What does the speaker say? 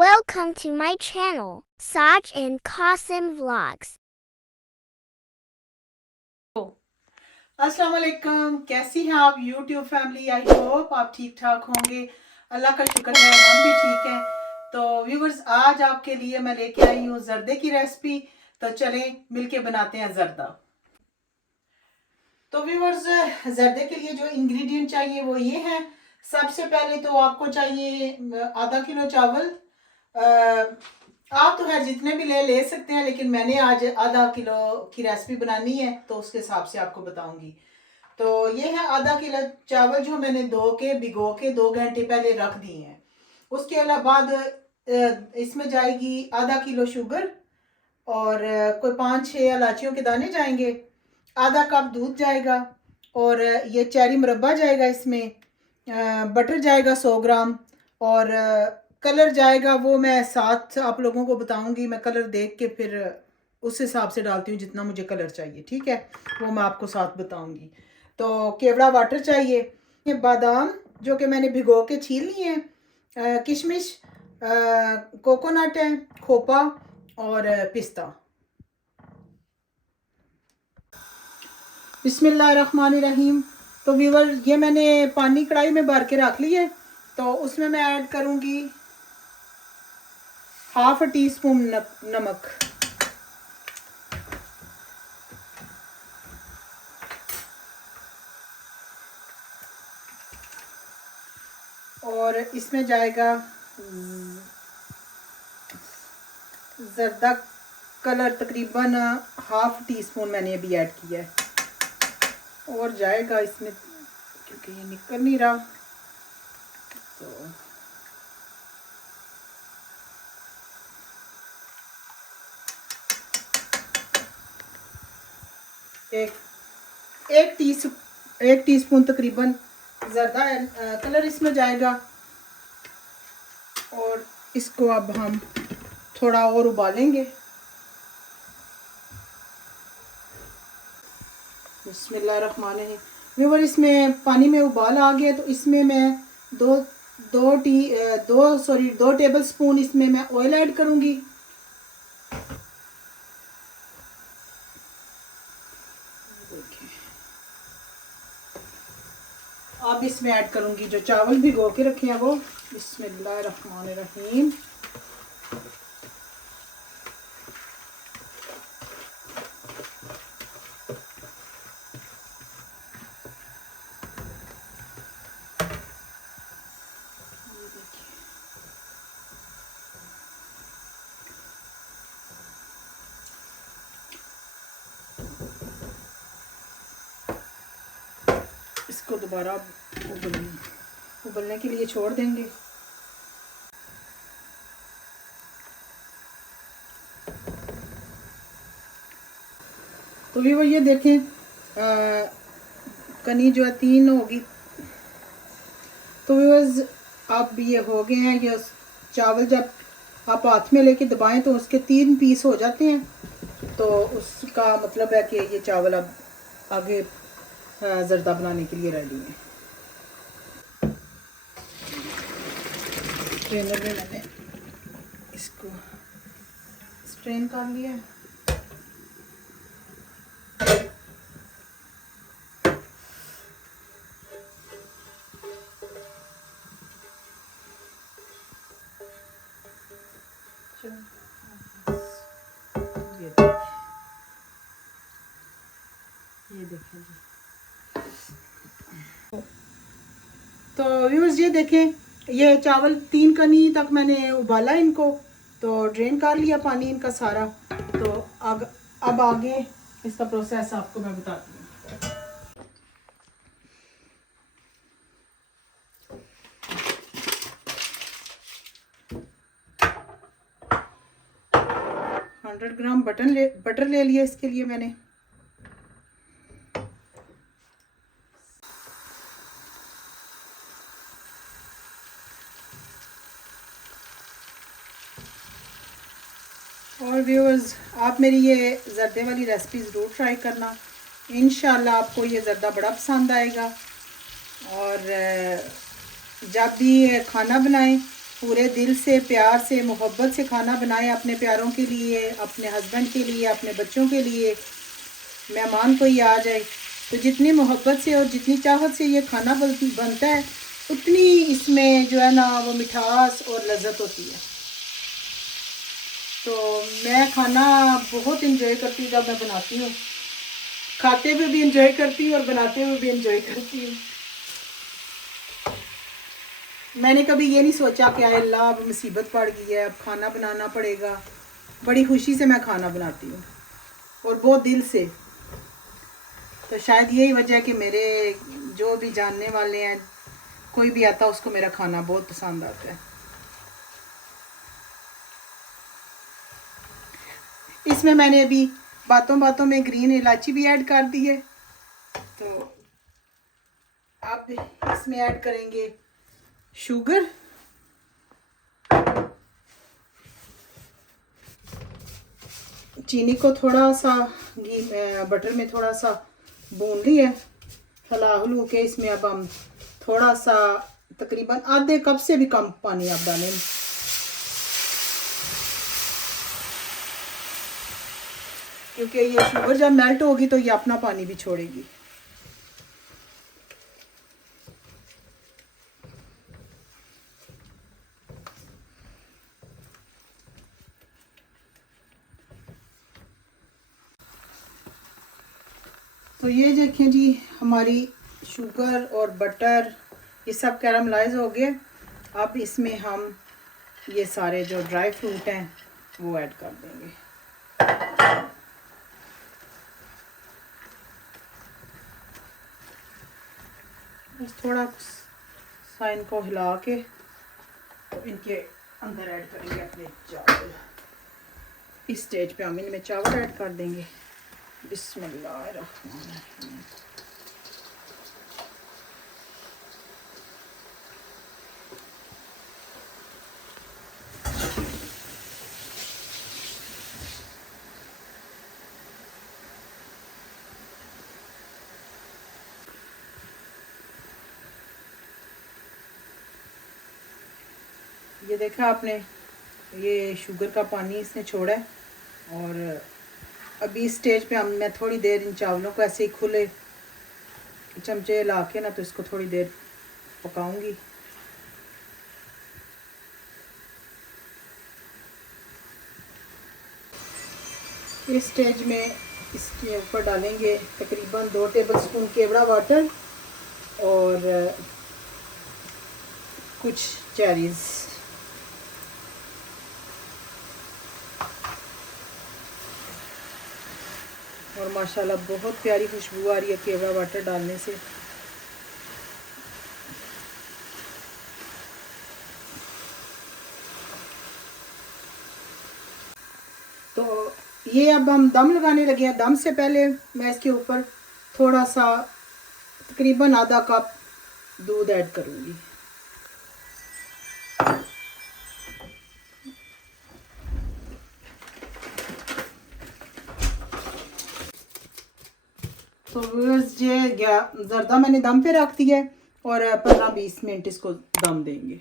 Welcome to my channel, Saj and Qasim Vlogs. अस्सलाम वालेकुम, कैसी हैं आप यूट्यूब फैमिली। आई होप आप ठीक ठाक होंगे। अल्लाह का शुक्र है हम भी ठीक हैं। तो व्यूवर्स, आज आपके लिए मैं लेके आई हूँ जर्दे की रेसिपी। तो चलें मिलके बनाते हैं जर्दा। तो व्यूवर्स, जर्दे के लिए जो इंग्रेडिएंट चाहिए वो ये है। सबसे पहले तो आपको चाहिए आधा किलो चावल। आप तो है जितने भी ले सकते हैं, लेकिन मैंने आज आधा किलो की रेसिपी बनानी है तो उसके हिसाब से आपको बताऊंगी। तो ये है आधा किलो चावल जो मैंने धो के भिगो के 2 घंटे पहले रख दिए हैं। उसके अलावा बाद इसमें जाएगी आधा किलो शुगर और कोई 5-6 इलायचियों के दाने जाएंगे। आधा कप दूध जाएगा और ये चेरी मुरब्बा जाएगा। इसमें बटर जाएगा 100 ग्राम और कलर जाएगा, वो मैं साथ आप लोगों को बताऊंगी। मैं कलर देख के फिर उस हिसाब से डालती हूँ जितना मुझे कलर चाहिए, ठीक है, वो मैं आपको साथ बताऊंगी। तो केवड़ा वाटर चाहिए, ये बादाम जो कि मैंने भिगो के छील लिए हैं, किशमिश, कोकोनट है, खोपा और पिस्ता। बिस्मिल्लाहिर्रहमानिर्रहीम। तो व्यूवर, ये मैंने पानी कढ़ाई में भर के रख ली है। तो उसमें मैं ऐड करूँगी हाफ टी स्पून नमक। और इसमें जाएगा जर्दा कलर, तकरीबन हाफ टी स्पून मैंने अभी ऐड किया है। और जाएगा इसमें, क्योंकि ये निकल नहीं रहा, तो एक टीस्पून तकरीबन ज़र्दा कलर इसमें जाएगा। और इसको अब हम थोड़ा और उबालेंगे। बिस्मिल्लाहिर्रहमानिर्रहीम। व्यूअर, इसमें पानी में उबाल आ गया तो इसमें मैं दो टेबल स्पून इसमें मैं ऑयल ऐड करूँगी। अब इसमें ऐड करूँगी जो चावल भिगो के रखे हैं वो। बिस्मिल्लाहिर्रहमानिर्रहीम। इसको दोबारा उबलने के लिए छोड़ देंगे। तो भी वो ये देखें, कनी जो है 3 होगी। तो व्यूअर्स, अब ये हो गए हैं। ये चावल जब आप हाथ में लेके दबाएं तो उसके 3 पीस हो जाते हैं। तो उसका मतलब है कि ये चावल अब आगे जर्दा बनाने के लिए रेडी है। स्ट्रेनर में मैंने इसको स्ट्रेन कर लिया है। ये देखें जी। तो व्यूअर्स, ये देखें, ये चावल 3 कनी तक मैंने उबाला इनको, तो ड्रेन कर लिया पानी इनका सारा। तो अब आगे इसका प्रोसेस आपको मैं बताती हूँ। $100 ग्राम बटर ले लिया इसके लिए मैंने। और व्यूअर्स, आप मेरी ये ज़र्दे वाली रेसिपी ज़रूर ट्राई करना। इंशाल्लाह आपको ये ज़र्दा बड़ा पसंद आएगा। और जब भी खाना बनाएं पूरे दिल से, प्यार से, मोहब्बत से खाना बनाएं अपने प्यारों के लिए, अपने हस्बैंड के लिए, अपने बच्चों के लिए। मेहमान कोई आ जाए तो जितनी मोहब्बत से और जितनी चाहत से ये खाना बनता है, उतनी इसमें जो है ना वो मिठास और लज्जत होती है। तो मैं खाना बहुत इंजॉय करती हूँ जब मैं बनाती हूँ। खाते हुए भी इंजॉय करती हूँ और बनाते हुए भी इंजॉय करती हूँ। मैंने कभी ये नहीं सोचा कि अल्लाह अब मुसीबत पड़ गई है, अब खाना बनाना पड़ेगा। बड़ी खुशी से मैं खाना बनाती हूँ और बहुत दिल से। तो शायद यही वजह है कि मेरे जो भी जानने वाले हैं, कोई भी आता है उसको मेरा खाना बहुत पसंद आता है। इसमें मैंने अभी बातों बातों में ग्रीन इलायची भी ऐड कर दी है। तो आप इसमें ऐड करेंगे शुगर, चीनी को थोड़ा सा घी बटर में थोड़ा सा भून लिया, हला हलू के इसमें अब हम थोड़ा सा तकरीबन आधे कप से भी कम पानी आप डालें, क्योंकि ये शुगर जब मेल्ट होगी तो ये अपना पानी भी छोड़ेगी। तो ये देखें जी, हमारी शुगर और बटर ये सब कैरामलाइज हो गए। अब इसमें हम ये सारे जो ड्राई फ्रूट हैं वो ऐड कर देंगे। बस थोड़ा सा इनको हिला के तो इनके अंदर ऐड करेंगे अपने चावल। इस स्टेज पे हम इनमें चावल ऐड कर देंगे। बिस्मिल्लाहिर्रहमानिर्रहीम। ये देखा आपने, ये शुगर का पानी इसने छोड़ा है। और अभी इस स्टेज पे मैं थोड़ी देर इन चावलों को ऐसे ही खुले चमचे ला के ना तो इसको थोड़ी देर पकाऊंगी। इस स्टेज में इसके ऊपर डालेंगे तकरीबन 2 टेबलस्पून केवड़ा वाटर और कुछ चेरीज़। और माशाल्लाह बहुत प्यारी खुशबू आ रही है केवड़ा वाटर डालने से। तो ये अब हम दम लगाने लगे हैं। दम से पहले मैं इसके ऊपर थोड़ा सा तकरीबन आधा कप दूध ऐड करूँगी। तो ये जर्दा मैंने दम पे रख दिया है और 15-20 मिनट इसको दम देंगे।